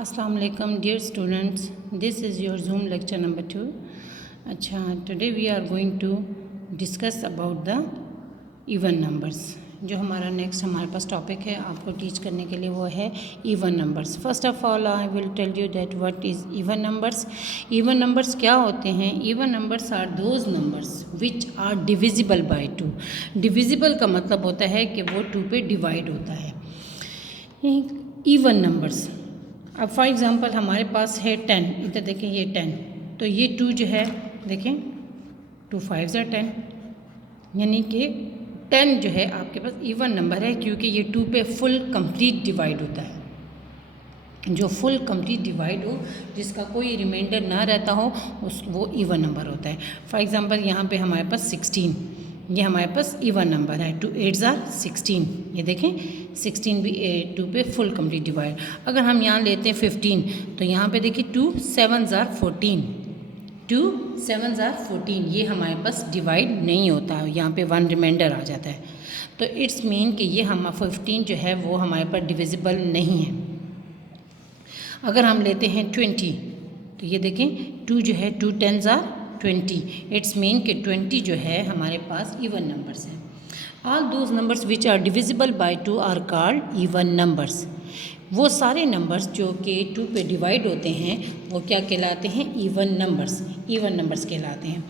Assalamu alaikum dear students, this is your Zoom lecture number 2. अच्छा, today we are going to discuss about the even numbers. जो हमारा next हमारे पास topic है आपको teach करने के लिए वो है even numbers. First of all I will tell you that what is even numbers. Even numbers क्या होते हैं? Even numbers are those numbers which are divisible by 2. Divisible का मतलब होता है कि वो 2 पे डिवाइड होता है. इवन नंबर्स, अब फॉर एग्ज़ाम्पल हमारे पास है 10. इधर देखें ये 10, तो ये 2 जो है देखें 2 5 10, यानी कि 10 जो है आपके पास इवन नंबर है क्योंकि ये 2 पे फुल कंप्लीट डिवाइड होता है. जो फुल कंप्लीट डिवाइड हो, जिसका कोई रिमाइंडर ना रहता हो, उस वो इवन नंबर होता है. फॉर एग्ज़ाम्पल यहाँ पे हमारे पास 16, ये हमारे पास इवन नंबर है. 2 8s are 16. ये देखें 16 भी 2 पे फुल कंप्लीट डिवाइड. अगर हम यहाँ लेते हैं 15, तो यहाँ पे देखिए 2 7s are 14. 2 7s are 14. ये हमारे पास डिवाइड नहीं होता है, यहाँ पे 1 रिमाइंडर आ जाता है. तो इट्स मीन कि ये हम 15 जो है वो हमारे पास डिविजिबल नहीं है. अगर हम लेते हैं 20, तो ये देखें 2 जो है 2 10s are 20. इट्स मीन कि 20 जो है हमारे पास इवन नंबर्स हैं. All those numbers which are divisible by 2 are called even numbers. वो सारे नंबर्स जो कि 2 पे डिवाइड होते हैं वो क्या कहलाते हैं? Even numbers. इवन नंबर्स कहलाते हैं.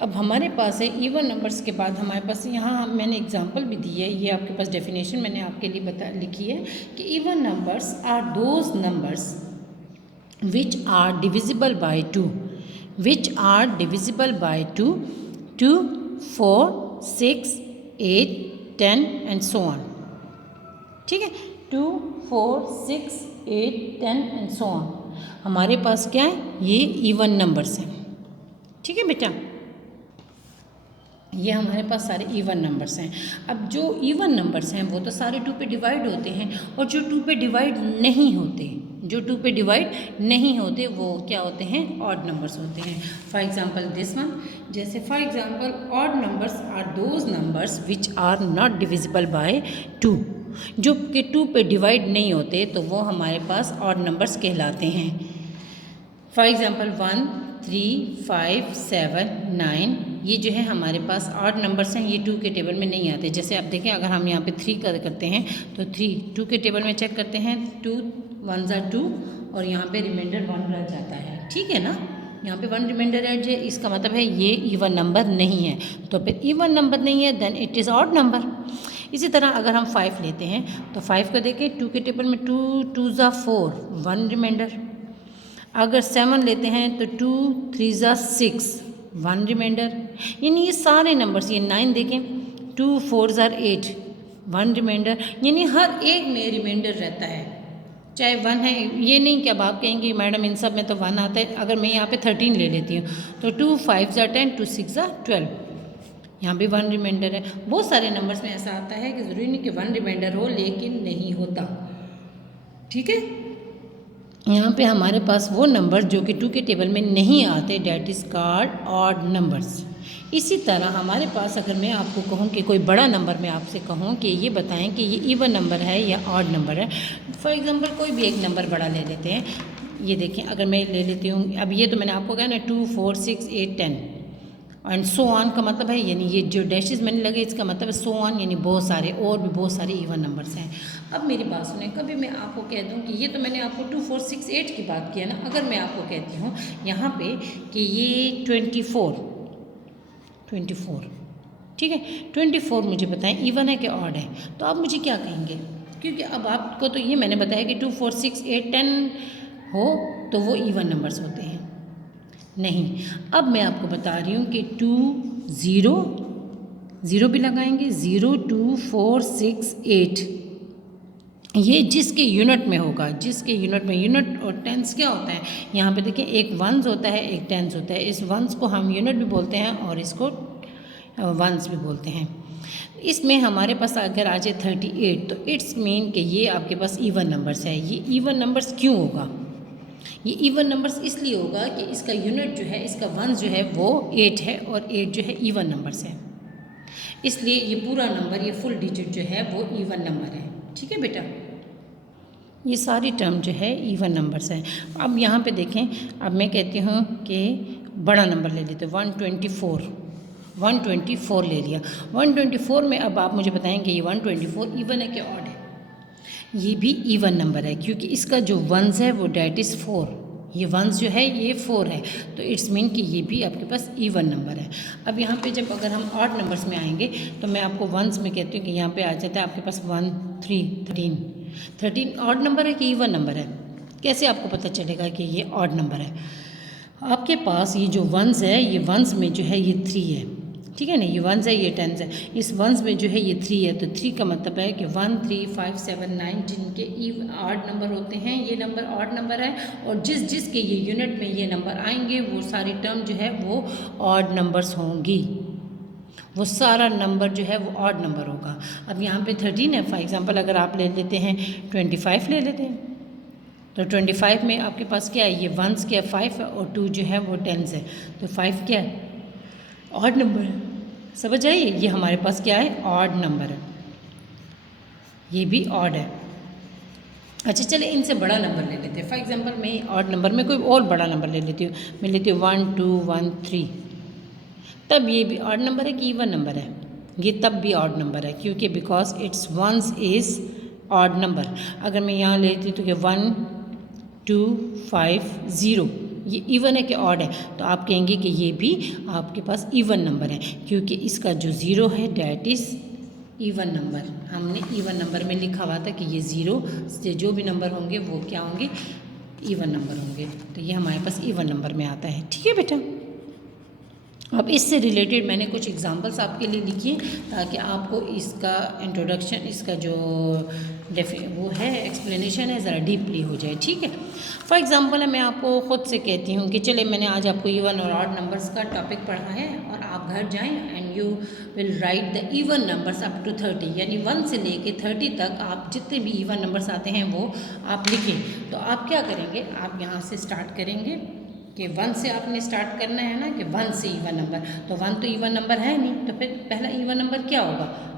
अब हमारे पास है इवन नंबर्स के बाद हमारे पास यहाँ मैंने एग्जांपल भी दी है, ये आपके पास डेफिनेशन मैंने आपके लिए लिखी है कि even numbers are those numbers which are divisible by 2, which are divisible by 2, 2, 4, 6, 8, 10 and so on. ठीक है, 2, 4, 6, 8, 10 and so on. हमारे पास क्या है? ये इवन नंबर्स हैं. ठीक है बेटा, ये हमारे पास सारे इवन नंबर्स हैं. अब जो इवन नंबर्स हैं वो तो सारे 2 पे डिवाइड होते हैं, और जो 2 पे डिवाइड नहीं होते, जो 2 पे डिवाइड नहीं होते वो क्या होते हैं? ऑड नंबर्स होते हैं. फॉर एग्जांपल दिस वन, जैसे for example odd numbers are those numbers which are not divisible by 2. जो कि 2 पे डिवाइड नहीं होते तो वो हमारे पास ऑड नंबर्स कहलाते हैं. फॉर एग्जांपल 1 3 5 7 9, ये जो है हमारे पास ऑड नंबर्स हैं. ये 2 के टेबल में नहीं आते. जैसे आप देखें, अगर हम यहाँ पे 3 करते हैं तो 3 2 के टेबल में चेक करते हैं, 2 1s are 2 और यहाँ पे रिमाइंडर 1 रह जाता है. ठीक है ना, यहाँ पे 1 रिमाइंडर है, इसका मतलब है ये इवन नंबर नहीं है. तो फिर इवन नंबर नहीं है then it is odd number. इसी तरह अगर हम 5 लेते हैं तो 5 को देखें 2 के टेबल में 2 2s are 4, 1 रिमाइंडर. अगर 7 लेते हैं तो 2 3s are 6, 1 रिमाइंडर. यानी ये सारे नंबर्स, ये 9 देखें 2 4s are 8, 1 रिमाइंडर. यानी हर एक में रिमाइंडर रहता है, चाहे 1 है. ये नहीं कि अब आप कहेंगे मैडम इन सब में तो 1 आता है. अगर मैं यहाँ पे 13 ले लेती हूँ तो 2 5s are 10, 2 6s are 12, यहाँ भी 1 रिमाइंडर है. बहुत सारे नंबर्स में ऐसा आता है कि ज़रूरी नहीं कि 1 रिमाइंडर हो, लेकिन नहीं होता. ठीक है, यहाँ पे हमारे पास वो नंबर जो कि 2 के टेबल में नहीं आते, that is called odd numbers. इसी तरह हमारे पास अगर मैं आपको कहूँ कि कोई बड़ा नंबर, मैं आपसे कहूँ कि ये बताएं कि ये इवन नंबर है या ऑड नंबर है. फॉर एग्जांपल कोई भी एक नंबर बड़ा ले लेते हैं. ये देखें, अगर मैं ले लेती हूँ, अब ये तो मैंने आपको कहा ना 2 4 6 8 10 एंड सो ऑन का मतलब है, यानी ये जो डैशेस मैंने लगे इसका मतलब है सो ऑन, यानी बहुत सारे और भी बहुत सारे इवन नंबर्स हैं. अब मेरी बात सुने, कभी मैं आपको कह दूं कि ये तो मैंने आपको 2 4 6 8 की बात किया ना, अगर मैं आपको कहती हूँ यहाँ पे कि ये 24, ठीक है, 24 मुझे बताएं इवन है कि ऑड है, तो आप मुझे क्या कहेंगे? क्योंकि अब आपको तो ये मैंने बताया कि 2 4 6 8 10 हो तो वो इवन नंबर्स होते हैं. नहीं, अब मैं आपको बता रही हूँ कि 2 0 0 भी लगाएंगे, 0 2 4 6 8, ये जिसके यूनिट में होगा, जिसके यूनिट में. यूनिट और टेंस क्या होता है? यहाँ पे देखिए एक वंस होता है, एक टेंस होता है. इस वंस को हम यूनिट भी बोलते हैं और इसको वंस भी बोलते हैं. इसमें हमारे पास अगर आ जाए 38 तो इट्स मीन कि ये आपके पास इवन नंबर्स है. ये इवन नंबर्स क्यों होगा? ये इवन नंबर्स इसलिए होगा कि इसका यूनिट जो है, इसका वंस जो है वो 8 है, और 8 जो है इवन नंबर्स है, इसलिए ये पूरा नंबर, ये फुल डिजिट जो है वो इवन नंबर है. ठीक है बेटा, ये सारी टर्म जो है इवन नंबर्स हैं। अब यहाँ पे देखें, अब मैं कहती हूँ कि बड़ा नंबर ले लेते हैं 124 ले लिया। 124 में अब आप मुझे बताएंगे ये 124 इवन है कि ऑड है? ये भी इवन नंबर है क्योंकि इसका जो वंस है वो डेट इज़ 4। ये वंस जो है ये 4 है, तो इट्स मीन कि ये भी आपके पास इवन नंबर है। अब यहाँ पे जब अगर हम ऑड नंबर्स में आएंगे तो मैं आपको वंस में कहती हूँ कि यहाँ पे आ जाता है आपके पास 1 3 13 ऑड नंबर है कि इवन नंबर है? कैसे आपको पता चलेगा कि ये ऑड नंबर है? आपके पास ये जो वंस है, ये वंस में जो है ये 3 है, ठीक है ना, ये वंस है, ये टेंस है। इस वंस में जो है ये 3 है, तो 3 का मतलब है कि 1 3 5 7 9 जिनके ऑड नंबर होते हैं ये नंबर ऑड नंबर है, और जिस के ये यूनिट में ये नंबर आएंगे वो सारी टर्म जो है वो ऑड नंबर्स होंगी, वो सारा नंबर जो है वो ऑड नंबर होगा। अब यहाँ पे 13 है, फॉर एग्जांपल अगर आप ले लेते हैं 25 ले लेते हैं, तो 25 में आपके पास क्या है, ये वंस क्या है 5 है, और 2 जो है वो टेंस है, तो 5 क्या है, ऑड नंबर है। समझ आइए, ये हमारे पास क्या है, ऑड नंबर है, ये भी ऑड है। अच्छा चले इनसे बड़ा नंबर ले लेते हैं। फॉर एग्जांपल मैं ऑड नंबर में कोई और बड़ा नंबर ले लेती हूँ, मैं लेती हूँ 1 2 1 3, तब ये भी ऑड नंबर है कि इवन नंबर है? ये तब भी ऑड नंबर है क्योंकि because it's once is odd number. अगर मैं यहाँ लेती हूँ तो कि 1 2 5 0 ये इवन है कि ऑड है, तो आप कहेंगे कि ये भी आपके पास इवन नंबर है क्योंकि इसका जो ज़ीरो है डैट इज़ इवन नंबर। हमने इवन नंबर में लिखा हुआ था कि ये ज़ीरो से जो भी नंबर होंगे वो क्या होंगे, इवन नंबर होंगे, तो ये हमारे पास इवन नंबर में आता है। ठीक है बेटा, अब इससे रिलेटेड मैंने कुछ एग्जांपल्स आपके लिए लिखी हैं ताकि आपको इसका इंट्रोडक्शन, इसका जो वो है एक्सप्लेनेशन है ज़रा डीपली हो जाए। ठीक है, फॉर एग्जांपल है मैं आपको ख़ुद से कहती हूँ कि चले मैंने आज आपको इवन और ऑड नंबर्स का टॉपिक पढ़ा है और आप घर जाएं and you will write the even numbers up to 30, यानी 1 से लेके 30 तक आप जितने भी इवन नंबर्स आते हैं वो आप लिखें। तो आप क्या करेंगे, आप यहाँ से स्टार्ट करेंगे कि 1 से आपने स्टार्ट करना है ना, कि 1 से इवन नंबर, तो 1 तो इवन नंबर है नहीं, तो फिर पहला इवन नंबर क्या होगा,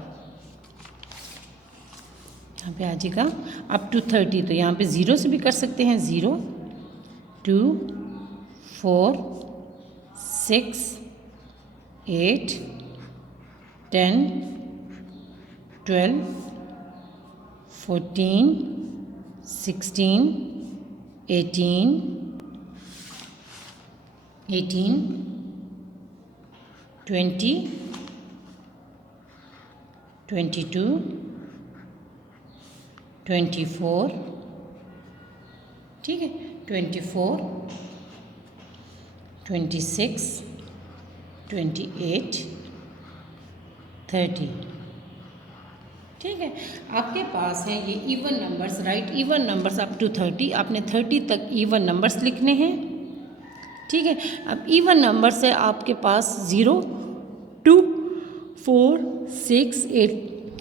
यहाँ पे आ जाएगा अप टू 30, तो यहाँ पे 0 से भी कर सकते हैं, 0 2 4 6 8 10 12 14 16 18 20 22 24, ठीक है, 24 26 28 30। ठीक है, आपके पास है ये even numbers, right, even numbers up to 30, आपने 30 तक इवन नंबर्स लिखने हैं। ठीक है, अब इवन नंबर से आपके पास 0 2 4 6 8,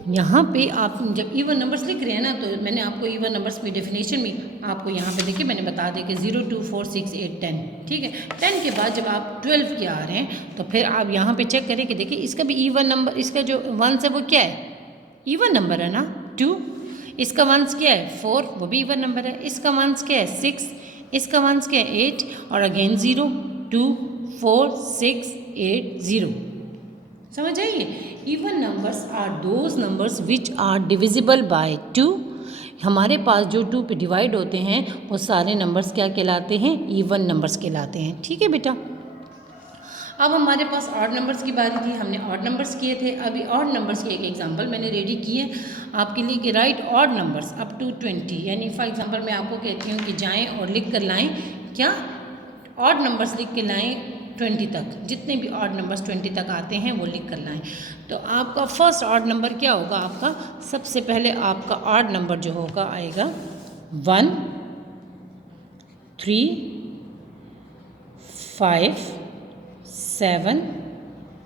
यहाँ पे आप जब इवन नंबर्स लिख रहे हैं ना, तो मैंने आपको इवन नंबर्स की डेफिनेशन में आपको यहाँ पे देखिए मैंने बता दिया कि 0 2 4 6 8 10। ठीक है, 10 के बाद जब आप 12 के आ रहे हैं तो फिर आप यहाँ पे चेक करें कि देखिए इसका भी इवन नंबर, इसका जो वंस है वो क्या है, इवन नंबर है ना, 2, इसका वंस क्या है 4, वो भी इवन नंबर है, इसका वंस क्या है 6, इसका वंस क्या है 8, और अगेन 0 2 4 6 8 0। समझ आइए, even numbers are those numbers which are divisible by 2। हमारे पास जो 2 पे डिवाइड होते हैं वो सारे नंबर्स क्या कहलाते हैं, इवन नंबर्स कहलाते हैं। ठीक है बेटा, अब हमारे पास ऑड नंबर्स की बारी थी, हमने ऑड नंबर्स किए थे। अभी ऑड नंबर्स की एक एग्जांपल मैंने रेडी की है आपके लिए कि right odd numbers up to 20, यानी फॉर एग्जांपल मैं आपको कहती हूँ कि जाएं और लिख कर लाएं, क्या ऑड नंबर्स लिख के लाएं 20 तक, जितने भी ऑड नंबर्स 20 तक आते हैं वो लिख कर लाएं। तो आपका फर्स्ट ऑड नंबर क्या होगा, आपका सबसे पहले आपका ऑड नंबर जो होगा आएगा 1 3 5 7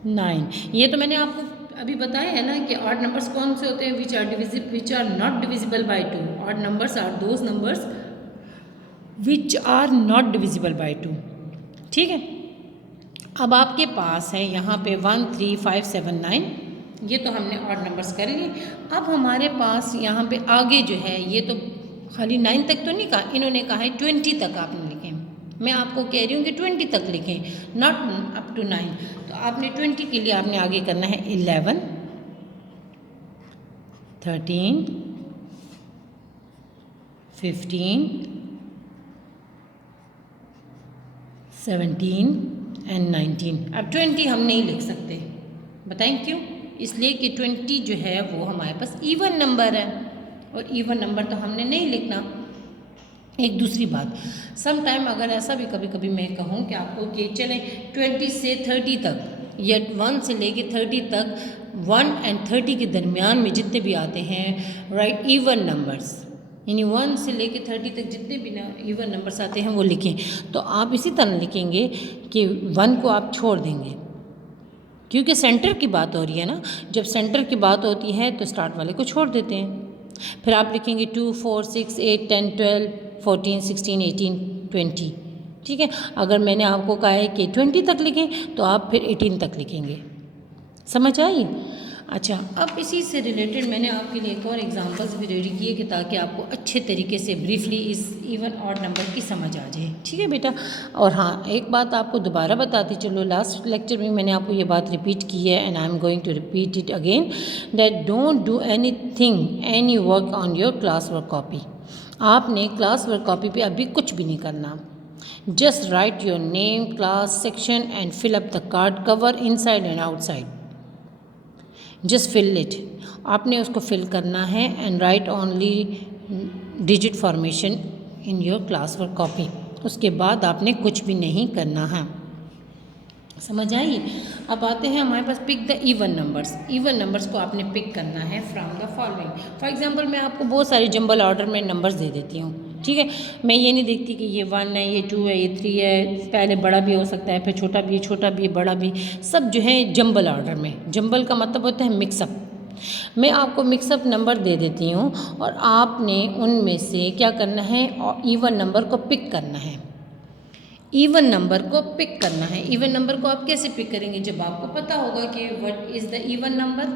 9। ये तो मैंने आपको अभी बताया है ना कि ऑड नंबर्स कौन से होते हैं, which are not divisible by 2। Odd numbers are those numbers which are not divisible by 2। ठीक है, अब आपके पास है यहाँ पे 1 3 5 7 9, ये तो हमने ऑड नंबर्स कर लिए। अब हमारे पास यहाँ पे आगे जो है ये तो खाली 9 तक तो नहीं कहा, इन्होंने कहा है 20 तक आपने लिखें। मैं आपको कह रही हूँ कि 20 तक लिखें, नॉट अप टू 9। तो आपने 20 के लिए आपने आगे करना है 11, 13, 15, 17 एंड 19। अब 20 हम नहीं लिख सकते, बताएं क्यों? इसलिए कि 20 जो है वो हमारे पास इवन नंबर है, और इवन नंबर तो हमने नहीं लिखना। एक दूसरी बात, सम टाइम अगर ऐसा भी कभी कभी मैं कहूँ कि आपको कि चलें 20 से 30 तक या 1 से लेके 30 तक, 1 एंड 30 के दरमियान में जितने भी आते हैं राइट इवन नंबर्स, यानी 1 से लेके 30 तक जितने भी इवन नंबर्स आते हैं वो लिखें। तो आप इसी तरह लिखेंगे कि 1 को आप छोड़ देंगे, क्योंकि सेंटर की बात हो रही है ना। जब सेंटर की बात होती है तो स्टार्ट वाले को छोड़ देते हैं। फिर आप लिखेंगे 2, 4, 6, 8, 10, 12, 14, 16, 18, 20। ठीक है, अगर मैंने आपको कहा है कि 20 तक लिखें तो आप फिर 18 तक लिखेंगे। समझ आई? अच्छा, अब इसी से रिलेटेड मैंने आपके लिए एक और एग्जांपल्स भी रेडी किए कि ताकि आपको अच्छे तरीके से ब्रीफली इस इवन ऑड नंबर की समझ आ जाए। ठीक है बेटा। और हाँ, एक बात आपको दोबारा बताती चलो, लास्ट लेक्चर में मैंने आपको ये बात रिपीट की है and I am going to repeat it again, that don't do any work on your class work copy. आपने क्लास वर्क कॉपी पे अभी कुछ भी नहीं करना। Just write your name, class, section and fill up the card cover inside and outside. Just fill it, आपने उसको fill करना है and write only digit formation in your class work copy. उसके बाद आपने कुछ भी नहीं करना है। समझ आई? अब आते हैं हमारे पास pick the even numbers. Even numbers को आपने पिक करना है from the following. For example मैं आपको बहुत सारे जंबल ऑर्डर में नंबर्स दे देती हूँ। ठीक है, मैं ये नहीं देखती कि ये 1 है, ये 2 है, ये 3 है, पहले बड़ा भी हो सकता है, फिर छोटा भी, छोटा भी, बड़ा भी, सब जो है जंबल ऑर्डर में। जंबल का मतलब होता है मिक्सअप। मैं आपको मिक्सअप नंबर दे देती हूँ और आपने उनमें से क्या करना है, इवन नंबर को पिक करना है। इवन नंबर को पिक करना है। इवन नंबर को आप कैसे पिक करेंगे? जब आपको पता होगा कि what is the even number.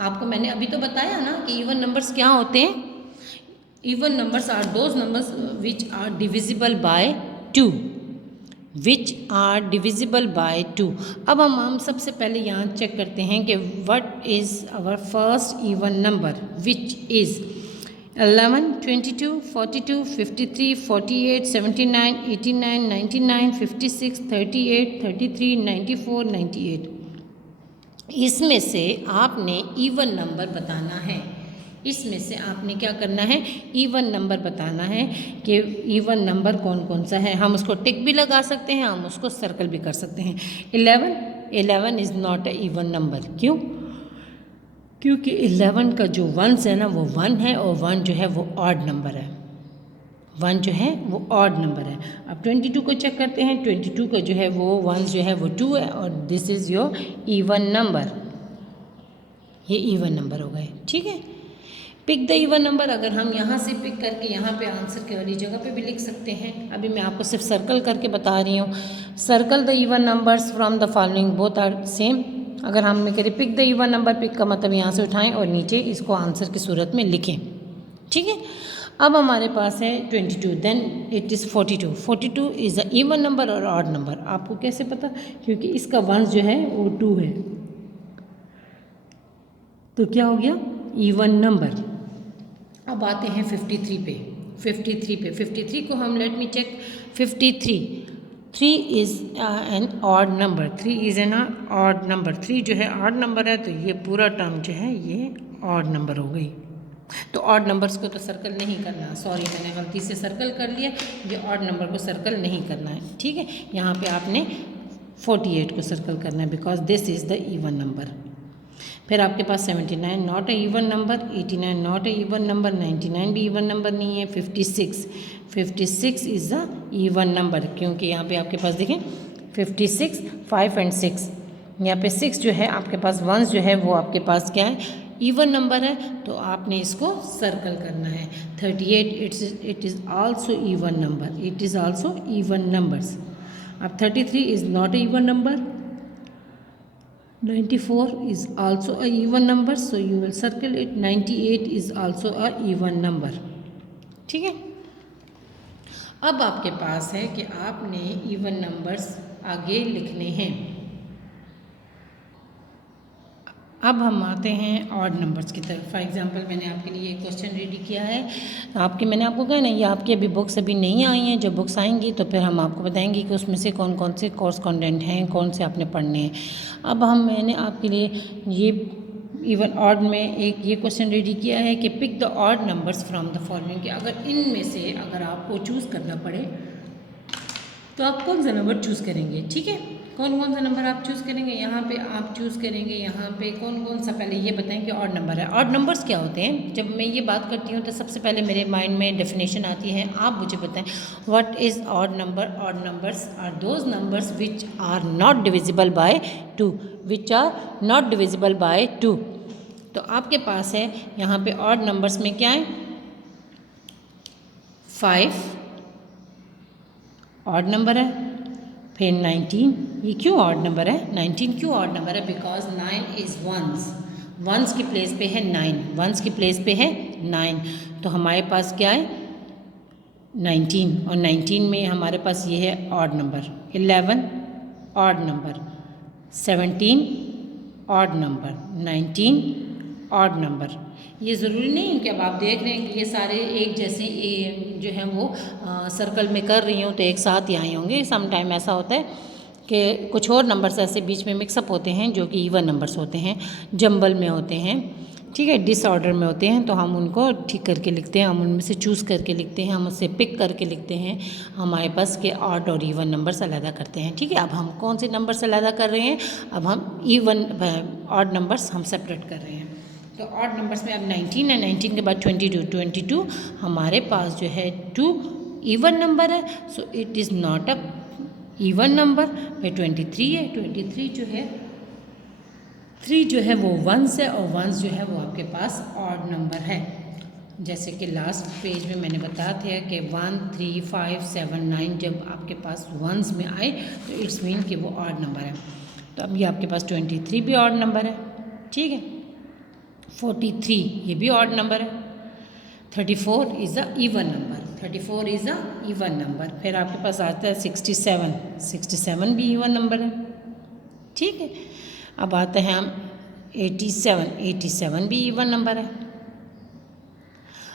आपको मैंने अभी तो बताया ना कि इवन नंबर्स क्या होते हैं। Even numbers are those numbers which are divisible by 2, which are divisible by 2। अब हम सबसे पहले यहाँ चेक करते हैं कि what is our first even number, which is 11, 22, 42, 53, 48, 79, 89, 99, 56, 38, 33, 94, 98। इसमें से आपने इवन नंबर बताना है। इसमें से आपने क्या करना है, इवन नंबर बताना है कि इवन नंबर कौन कौन सा है। हम उसको टिक भी लगा सकते हैं, हम उसको सर्कल भी कर सकते हैं। 11 is not a even number. क्यों? क्योंकि 11 का जो वंस है ना वो 1 है, और 1 जो है वो ऑड नंबर है। 1 जो है वो ऑड नंबर है। अब 22 को चेक करते हैं। 22 का जो है वो 1 जो है वो 2 है, और this is your even number. ये इवन नंबर हो गए। ठीक है, पिक द इवन नंबर। अगर हम यहाँ से पिक करके यहाँ पे आंसर के वाली जगह पे भी लिख सकते हैं। अभी मैं आपको सिर्फ सर्कल करके बता रही हूँ। Circle the even numbers from the following, both are same. अगर हम में करें pick the even number, pick का मतलब यहाँ से उठाएं और नीचे इसको आंसर की सूरत में लिखें। ठीक है, अब हमारे पास है 22, then it is 42। 42 is a even number और ऑड नंबर। आपको कैसे पता? क्योंकि इसका वंस जो है वो 2 है, तो क्या हो गया, इवन नंबर। अब आते हैं 53 पे। 53 को हम let me check. 3 is an odd number. 3 is an odd number. 3 जो है ऑड नंबर है, तो ये पूरा टर्म जो है ये ऑड नंबर हो गई। तो ऑड नंबर्स को तो सर्कल नहीं करना, सॉरी मैंने गलती से सर्कल कर लिया। ये ऑड नंबर को सर्कल नहीं करना है। ठीक है, यहाँ पे आपने 48 को सर्कल करना है, because this is the even number. फिर आपके पास 79 not a even number, 89 not a even number, 99 भी इवन नंबर नहीं है। 56 इज़ अ इवन नंबर, क्योंकि यहाँ पे आपके पास देखें 56, 5 एंड 6, यहाँ पे 6 जो है आपके पास, वंस जो है वो आपके पास क्या है, इवन नंबर है, तो आपने इसको सर्कल करना है। 38 it is also even number, it is also even numbers. अब 33 is not a even number. 94 is also a even number, so you will circle it. 98 is also a even number. ठीक है। अब आपके पास है कि आपने इवन नंबर्स आगे लिखने हैं। अब हम आते हैं ऑड नंबर्स की तरफ। फॉर एग्जांपल मैंने आपके लिए एक क्वेश्चन रेडी किया है। मैंने आपको कहा ना, ये आपकी अभी बुक्स अभी नहीं आई हैं, जब बुक्स आएंगी तो फिर हम आपको बताएंगे कि उसमें से कौन कौन से कोर्स कंटेंट हैं, कौन से आपने पढ़ने हैं। अब मैंने आपके लिए ये इवन ऑड में एक ये क्वेश्चन रेडी किया है कि pick the odd numbers from the following, कि अगर इनमें से अगर आपको चूज़ करना पड़े तो आप कौन सा नंबर चूज़ करेंगे। ठीक है, कौन कौन सा नंबर आप चूज़ करेंगे, यहाँ पे आप चूज़ करेंगे, यहाँ पे कौन कौन सा। पहले ये बताएं कि ऑड नंबर है। ऑड नंबर्स क्या होते हैं? जब मैं ये बात करती हूँ तो सबसे पहले मेरे माइंड में डेफिनेशन आती है। आप मुझे बताएं what is odd number. Odd numbers are those numbers which are not divisible by 2, which are not divisible by 2। तो आपके पास है यहाँ पे ऑड नंबर्स में क्या है, 5 ऑड नंबर है, फिर 19। ये क्यों ऑड नंबर है? 19 क्यों ऑड नंबर है? बिकॉज 9 इज़ वंस की प्लेस पे है 9, वंस की प्लेस पे है 9। तो हमारे पास क्या है 19, और 19 में हमारे पास ये है odd number. 11 odd number, 17 odd number, 19 odd number. ये ज़रूरी नहीं है कि अब आप देख रहे हैं कि ये सारे एक जैसे जो हैं वो सर्कल में कर रही हूँ तो एक साथ ही आए होंगे। सम टाइम ऐसा होता है कि कुछ और नंबर्स ऐसे बीच में मिक्सअप होते हैं जो कि इवन नंबर्स होते हैं, जंबल में होते हैं, ठीक है, डिसऑर्डर में होते हैं। तो हम उनको ठीक करके लिखते हैं, हम उनमें से चूज़ करके लिखते हैं, हम उससे पिक करके लिखते हैं हमारे पास के ऑड और इवन नंबर्स अलग करते हैं। ठीक है, अब हम कौन से नंबर्स अलग कर रहे हैं? अब हम इवन ऑड नंबर्स हम सेपरेट कर रहे हैं। तो ऑड नंबर्स में अब 19 है, 19 के बाद 22 हमारे पास जो है 2 इवन नंबर है, so it is not a even number. फिर 23 है, 23 जो है 3 जो है वो वंस है, और वंस जो है वो आपके पास ऑड नंबर है। जैसे कि लास्ट पेज में मैंने बताया था कि 1 3 5 7 9 जब आपके पास वंस में आए तो इट्स मीन कि वो ऑड नंबर है। तो अब ये आपके पास 23 भी ऑड नंबर है। ठीक है, 43 ये भी ऑड नंबर है। 34 is a even number, 34 is a even number. फिर आपके पास आता है 67, 67 भी इवन नंबर है। ठीक है, अब आते हैं हम 87, 87 भी इवन नंबर है।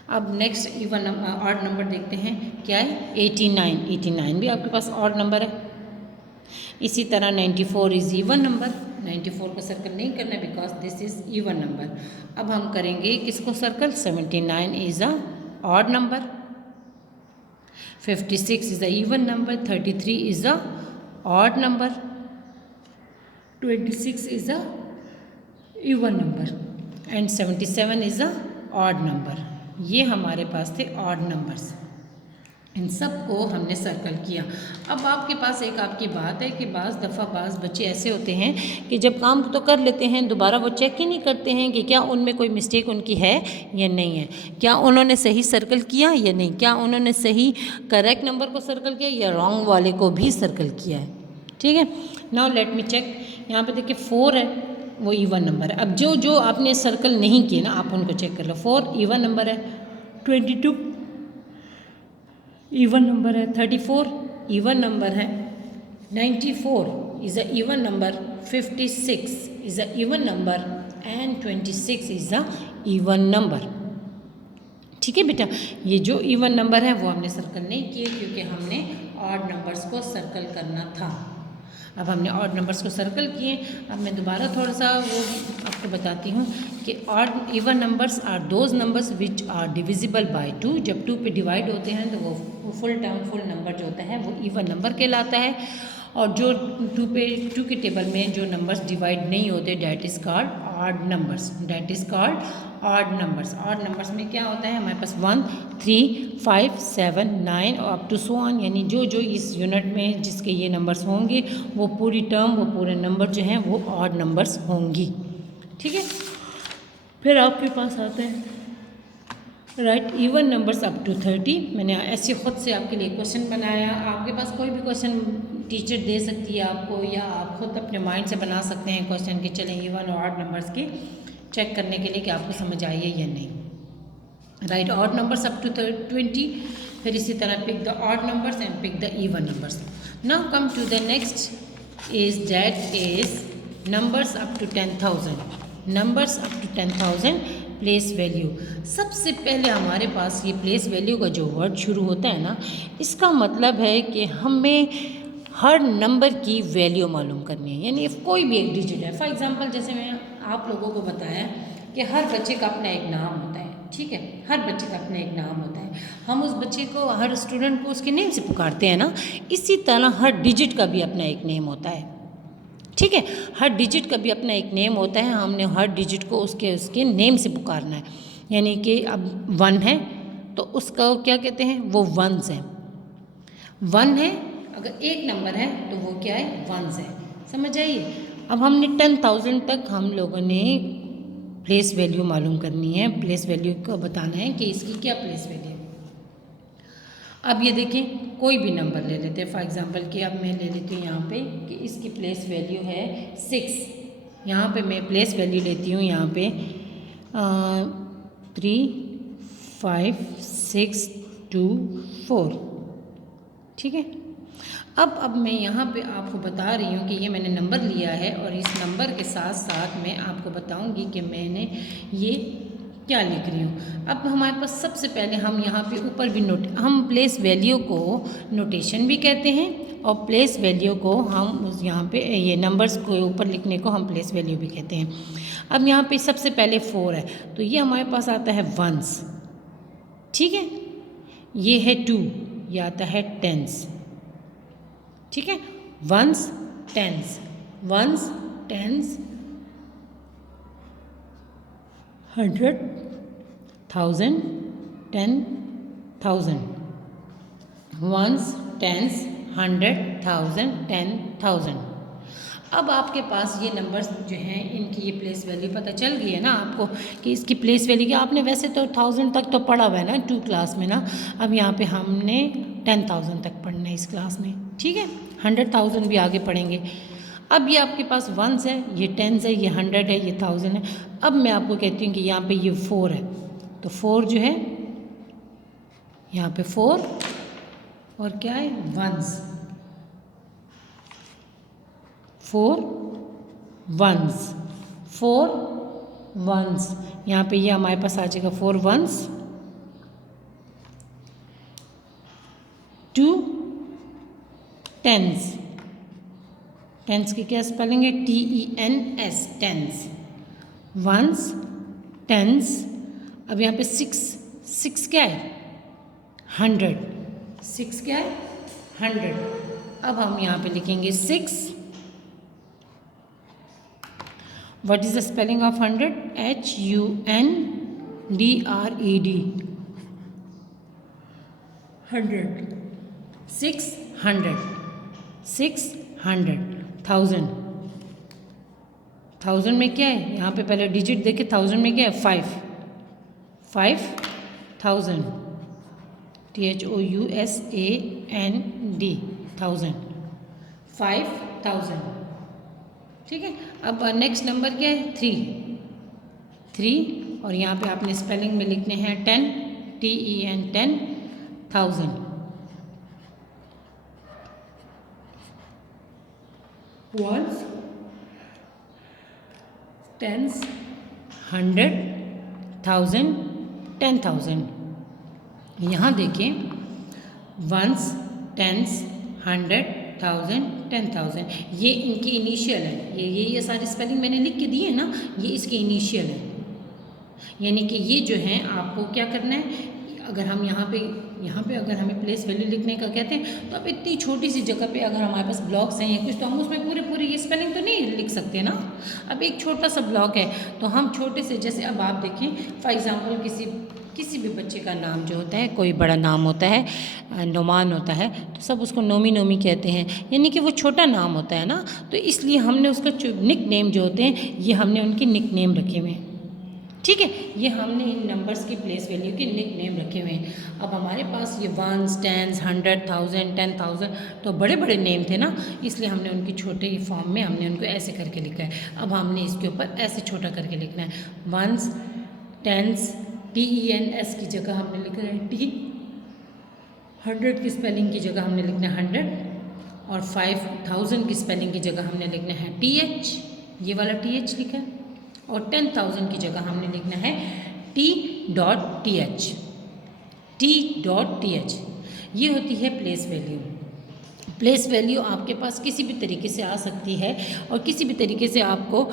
अब नेक्स्ट इवन ऑड नंबर देखते हैं क्या है, 89, 89 भी आपके पास ऑड नंबर है। इसी तरह 94 इज़ इवन नंबर, 94 को सर्कल नहीं करना because this is even number. अब हम करेंगे किसको circle, 79 is a odd number, 56 is a even number, 33 is a odd number, 26 is a even number and 77 is a odd number. ये हमारे पास थे ऑड नंबर्स, इन सब को हमने सर्कल किया। अब आपके पास एक आपकी बात है कि बाज़ दफ़ा बाज़ बच्चे ऐसे होते हैं कि जब काम तो कर लेते हैं, दोबारा वो चेक ही नहीं करते हैं कि क्या उनमें कोई मिस्टेक उनकी है या नहीं है, क्या उन्होंने सही सर्कल किया या नहीं, क्या उन्होंने सही करेक्ट नंबर को सर्कल किया या रॉन्ग वाले को भी सर्कल किया है। ठीक है, नाउ लेट मी चेक। यहाँ पे देखिए 4 है, वो इवन नंबर है। अब जो जो आपने सर्कल नहीं किए ना, आप उनको चेक कर लो। 4 इवन नंबर है, 22 इवन नंबर है, 34 इवन नंबर है, 94 is a even number, 56 is a even number and 26 is a even number. ठीक है बेटा, ये जो इवन नंबर है वो हमने सर्कल नहीं किए क्योंकि हमने ऑड नंबर्स को सर्कल करना था। अब हमने ऑड नंबर्स को सर्कल किए। अब मैं दोबारा थोड़ा सा वो आपको बताती हूँ कि odd even numbers are those numbers which are divisible by 2। जब 2 पे डिवाइड होते हैं तो वो फुल नंबर जो होता है वो इवन नंबर कहलाता है, और जो 2 के टेबल में जो नंबर्स डिवाइड नहीं होते that is called odd numbers, that is called odd numbers. Odd numbers में क्या होता है, हमारे पास 1 3 5 7 9 और अप टू सो ऑन, यानी जो जो इस यूनिट में जिसके ये नंबर्स होंगे वो पूरी टर्म, वो पूरे नंबर जो हैं वो ऑड नंबर्स होंगी। ठीक है, फिर आपके पास आते हैं right even numbers up to 30। मैंने ऐसे खुद से आपके लिए क्वेश्चन बनाया। आपके पास कोई भी क्वेश्चन टीचर दे सकती है आपको, या आप खुद अपने माइंड से बना सकते हैं क्वेश्चन के, चलें इवन और ऑड नंबर्स के चेक करने के लिए कि आपको समझ आई है या नहीं। Right odd numbers up to 20, फिर इसी तरह pick the odd numbers and pick the even numbers. Now come to the next is that is numbers up to 10,000. Numbers up to 10,000 place value. सबसे पहले हमारे पास ये प्लेस वैल्यू का जो word शुरू होता है ना, इसका मतलब है कि हमें हर नंबर की वैल्यू मालूम करनी है. यानी कोई भी एक डिजिट है, फॉर एग्जांपल जैसे मैं आप लोगों को बताया कि हर बच्चे का अपना एक नाम होता है. ठीक है, हर बच्चे का अपना एक नाम होता है. हम उस बच्चे को, हर स्टूडेंट को उसके नेम से पुकारते हैं ना. इसी तरह हर डिजिट का भी अपना एक नेम होता है. ठीक है, हर डिजिट का भी अपना एक नेम होता है. हमने हर डिजिट को उसके नेम से पुकारना है. यानी कि अब 1 है तो उसका क्या कहते हैं, वो वंस है. 1 है, अगर एक नंबर है तो वो क्या है, वंस है. समझ आइए. अब हमने 10,000 तक हम लोगों ने प्लेस वैल्यू मालूम करनी है. प्लेस वैल्यू को बताना है कि इसकी क्या प्लेस वैल्यू है. अब ये देखिए, कोई भी नंबर ले लेते हैं. फॉर एग्जांपल कि अब मैं ले लेती हूँ यहाँ पे कि इसकी प्लेस वैल्यू है 6. यहाँ पे मैं प्लेस वैल्यू लेती हूँ यहाँ पे 3, 5, 6, 2, 4. ठीक है. अब मैं यहाँ पे आपको बता रही हूँ कि ये मैंने नंबर लिया है और इस नंबर के साथ साथ मैं आपको बताऊँगी कि मैंने ये क्या लिख रही हूँ. अब हमारे पास सबसे पहले हम यहाँ पे ऊपर भी हम प्लेस वैल्यू को नोटेशन भी कहते हैं और प्लेस वैल्यू को हम यहाँ पे ये नंबर्स को ऊपर लिखने को हम प्लेस वैल्यू भी कहते हैं. अब यहाँ पे सबसे पहले 4 है तो ये हमारे पास आता है वंस. ठीक है, ये है 2, ये आता है टेंस. ठीक है, ones, tens, ones, tens, 100, 1000, 10,000. Ones, tens, 100, 1000, 10,000. अब आपके पास ये नंबर्स जो हैं इनकी ये प्लेस वैल्यू पता चल गई है ना आपको कि इसकी प्लेस वैल्यू की. आपने वैसे तो 1000 तक तो पढ़ा हुआ है ना 2 क्लास में ना. अब यहाँ पे हमने 10,000 तक पढ़ना है इस क्लास में. ठीक है, 100,000 भी आगे पढ़ेंगे. अब ये आपके पास वंस है, ये टेंस है, ये 100 है, ये 1000 है. अब मैं आपको कहती हूँ कि यहाँ पे ये 4 है तो 4 जो है यहाँ पे 4 और क्या है, वंस. 4 once, 4 once. यहाँ पे ये हमारे पास आ जाएगा 4 वंस, 2 टेंस. टेंस की क्या स्पेलिंग है, TENS, टेंस. Ones, tense. अब यहाँ पे 6 क्या है, 100. 6 क्या है, 100. अब हम यहाँ पे लिखेंगे 6. What is the spelling of 100? HUNDRED. 100. 600. 600. 1000. 1000 में क्या है, यहाँ पे पहले डिजिट देखे. 1000 में क्या है, 5. 5,000. THOUSAND. 1000. 5,000. ठीक है. अब नेक्स्ट नंबर क्या है, 3 और यहाँ पे आपने स्पेलिंग में लिखने हैं 10, TEN, 10,000. Ones, tens, 100, 1000, 10,000. यहाँ देखिए, वंस, टेंस, 100, 1000, 10,000. ये इनकी इनिशियल है. ये सारी स्पेलिंग मैंने लिख के दिए ना, ये इसकी इनिशियल है. यानी कि ये जो है आपको क्या करना है, अगर हम यहाँ पे अगर हमें प्लेस वैल्यू लिखने का कहते हैं तो अब इतनी छोटी सी जगह पे अगर हमारे पास ब्लॉक्स हैं या कुछ तो हम उसमें पूरे ये स्पेलिंग तो नहीं लिख सकते ना. अब एक छोटा सा ब्लॉक है तो हम छोटे से, जैसे अब आप देखें फॉर एग्जांपल किसी भी बच्चे का नाम जो होता है, कोई बड़ा नाम होता है, नोमान होता है तो सब उसको नोमी कहते हैं. यानी कि वो छोटा नाम होता है ना, तो इसलिए हमने उसका निक नेम जो होते हैं ये हमने उनकी निक नेम रखे हुए हैं. ठीक है, ये हमने इन नंबर्स की प्लेस वैल्यू के निक नेम रखे हुए हैं. अब हमारे पास ये वंस, टेंस, 100, 1000, 10,000 तो बड़े बड़े नेम थे ना, इसलिए हमने उनकी छोटे फॉर्म में हमने उनको ऐसे करके लिखा है. अब हमने इसके ऊपर ऐसे छोटा करके लिखना है. वंस, टेंस, TENS की जगह हमने लिखना है T, 100 की स्पेलिंग की जगह हमने लिखना है 100, और 5000 की स्पेलिंग की जगह हमने लिखना है TH, ये वाला TH लिखा है, और 10,000 की जगह हमने लिखना है T.TH। T.TH ये होती है प्लेस वैल्यू। प्लेस वैल्यू आपके पास किसी भी तरीके से आ सकती है और किसी भी तरीके से आपको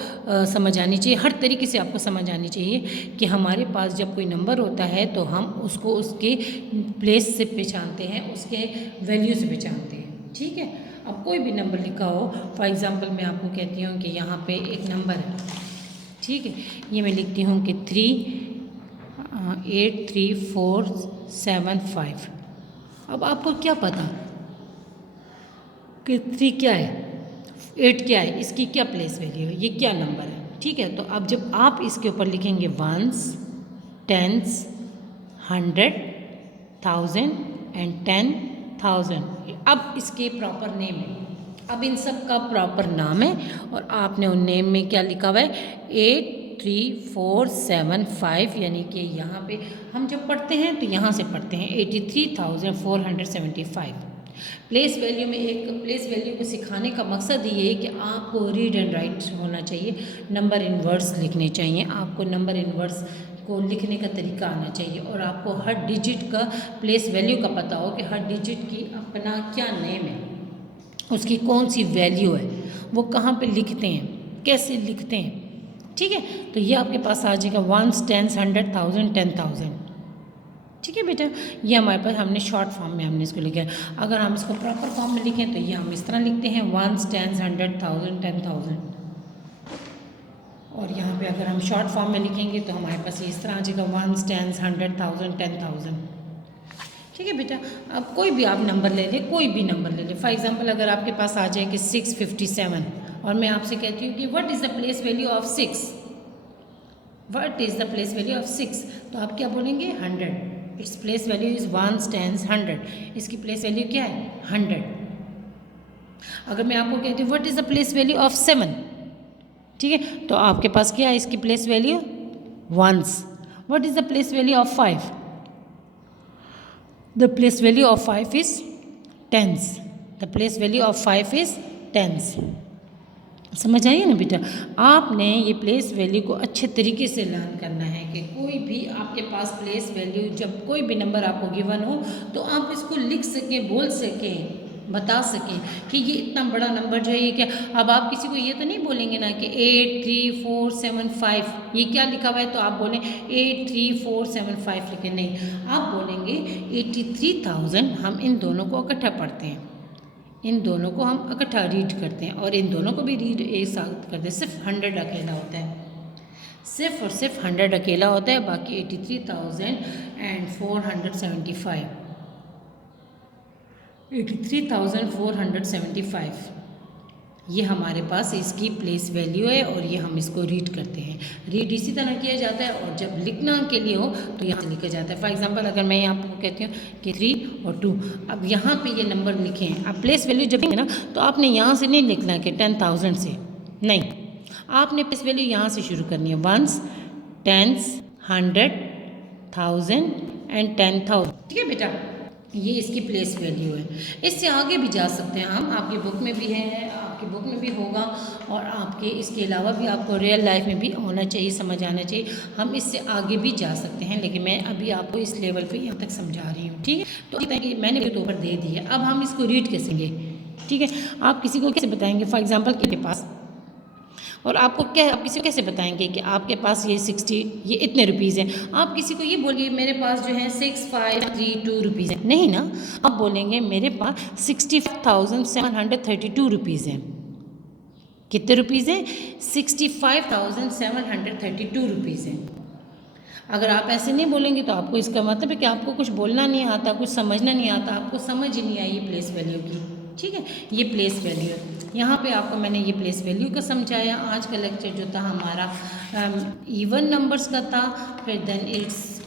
समझ आनी चाहिए, हर तरीके से आपको समझ आनी चाहिए कि हमारे पास जब कोई नंबर होता है तो हम उसको उसके प्लेस से पहचानते हैं, उसके वैल्यू से पहचानते हैं। ठीक है, अब कोई भी नंबर लिखा हो, फॉर एग्ज़ाम्पल मैं आपको कहती हूँ कि यहाँ पे एक नंबर है, ठीक है, ये मैं लिखती हूँ कि 38347 अब आपको क्या पता कि 3 क्या है, 8 क्या है, इसकी क्या प्लेस वैल्यू है, ये क्या नंबर है। ठीक है, तो अब जब आप इसके ऊपर लिखेंगे वंस, टेंस, 100, 1000 एंड 10,000, अब इसके प्रॉपर नेम है, अब इन सब का प्रॉपर नाम है और आपने उन नेम में क्या लिखा हुआ है 83475, यानी कि यहाँ पे हम जब पढ़ते हैं तो यहाँ से पढ़ते हैं 83,475। प्लेस वैल्यू में एक प्लेस वैल्यू को सिखाने का मकसद ये है कि आपको रीड एंड राइट होना चाहिए, नंबर इन वर्ड्स लिखने चाहिए, आपको नंबर इन वर्ड्स को लिखने का तरीका आना चाहिए, और आपको हर डिजिट का प्लेस वैल्यू का पता हो कि हर डिजिट की अपना क्या नेम है, उसकी कौन सी वैल्यू है, वो कहाँ पे लिखते हैं, कैसे लिखते हैं। ठीक है, तो ये आपके पास आ जाएगा वंस, टेंस, 100, 1000, 10,000। ठीक है बेटा, ये हमारे पास हमने शॉर्ट फॉर्म में हमने इसको लिखा है। अगर हम इसको प्रॉपर फॉर्म में लिखें तो ये हम इस तरह लिखते हैं वंस, टेंस, 100, 1000, 10,000। और यहाँ पे अगर हम शॉर्ट फॉर्म में लिखेंगे तो हमारे पास ये इस तरह आ जाएगा वंस, टेंस, 100, 1000, 10,000। ठीक है बेटा, अब कोई भी आप नंबर ले लें, कोई भी नंबर ले लें। फॉर एग्जांपल अगर आपके पास आ जाए कि 657 और मैं आपसे कहती हूँ कि what is the place value of 6, what is the place value of 6, तो आप क्या बोलेंगे 100। Its place value is ones, tens, 100, इसकी प्लेस वैल्यू क्या है 100। अगर मैं आपको कहती हूँ what is the place value of 7, ठीक है, तो आपके पास क्या है इसकी place value ones. What is the place value of 5, the place value of 5 is tens, the place value of 5 is tens। समझ आइए ना बेटा, आपने ये प्लेस वैल्यू को अच्छे तरीके से लर्न करना है कि कोई भी आपके पास प्लेस वैल्यू, जब कोई भी नंबर आपको गिवन हो तो आप इसको लिख सकें, बोल सकें, बता सकें कि ये इतना बड़ा नंबर जो है ये क्या। अब आप किसी को ये तो नहीं बोलेंगे ना कि 83475 ये क्या लिखा हुआ है, तो आप बोलें 83475 लिखें, नहीं, आप बोलेंगे 83,000। हम इन दोनों को इकट्ठा पढ़ते हैं, इन दोनों को हम इकट्ठा रीड करते हैं और इन दोनों को भी रीड एक साथ करते हैं। सिर्फ 100 अकेला होता है, सिर्फ और सिर्फ 100 अकेला होता है, बाकी 83,475 83,475 ये हमारे पास इसकी प्लेस वैल्यू है और ये हम इसको रीड करते हैं। रीड इसी तरह किया जाता है और जब लिखना के लिए हो तो यहाँ से लिखा जाता है। फॉर एग्जांपल अगर मैं यहाँ आपको कहती हूँ कि 3 और 2, अब यहाँ पे ये नंबर लिखे हैं, अब प्लेस वैल्यू जब लिखेंगे ना तो आपने यहाँ से नहीं लिखना है कि 10,000 से, नहीं, आपने प्लेस वैल्यू यहाँ से शुरू करनी है, वंस, टेंस, 100, 1000 एंड 10,000। ठीक है बेटा, ये इसकी प्लेस वैल्यू है। इससे आगे भी जा सकते हैं हम, आपकी बुक में भी है, आपकी बुक में भी होगा और आपके इसके अलावा भी आपको रियल लाइफ में भी होना चाहिए, समझ आना चाहिए। हम इससे आगे भी जा सकते हैं, लेकिन मैं अभी आपको इस लेवल पे यहाँ तक समझा रही हूँ। ठीक है, तो मैंने तो ऊपर दे दी है, अब हम इसको रीड कैसे लेंगे। ठीक है, आप किसी को कैसे बताएंगे, फॉर एग्जाम्पल के पास, और आपको क्या, आप किसी को कैसे बताएंगे कि आपके पास ये 60 ये इतने रुपीज़ हैं। आप किसी को ये बोलिए मेरे पास जो है 6532 रुपीज़ हैं, नहीं ना, आप बोलेंगे मेरे पास 65,732 रुपीज़ हैं। कितने रुपीज़ हैं, 65,732 रुपीज़ हैं। अगर आप ऐसे नहीं बोलेंगे तो आपको इसका मतलब है कि आपको कुछ बोलना नहीं आता, कुछ समझना नहीं आता, आपको समझ ही नहीं आई ये प्लेस वैल्यू की। ठीक है, ये प्लेस वैल्यू है। यहाँ पे आपको मैंने ये प्लेस वैल्यू का समझाया। आज का लेक्चर जो था हमारा इवन नंबर्स का था, फिर देन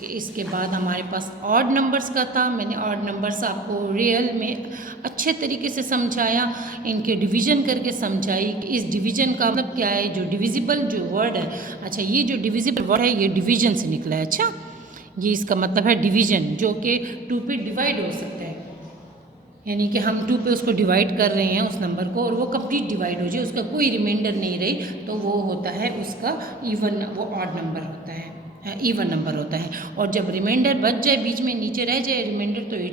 इसके बाद हमारे पास ऑड नंबर्स का था। मैंने ऑड नंबर्स आपको रियल में अच्छे तरीके से समझाया, इनके डिवीज़न करके समझाई कि इस डिवीज़न का मतलब क्या है, जो डिविजिबल जो वर्ड है, अच्छा ये जो डिविजिबल वर्ड है ये डिवीज़न से निकला है। अच्छा, ये इसका मतलब है डिवीजन, जो कि 2 पे डिवाइड हो सकता है, यानी कि हम 2 पे उसको डिवाइड कर रहे हैं उस नंबर को, और वो कंप्लीट डिवाइड हो जाए, उसका कोई रिमाइंडर नहीं रही, तो वो होता है उसका इवन, वो ऑड नंबर होता है, इवन नंबर होता है। और जब रिमाइंडर बच जाए, बीच में नीचे रह जाए रिमाइंडर, तो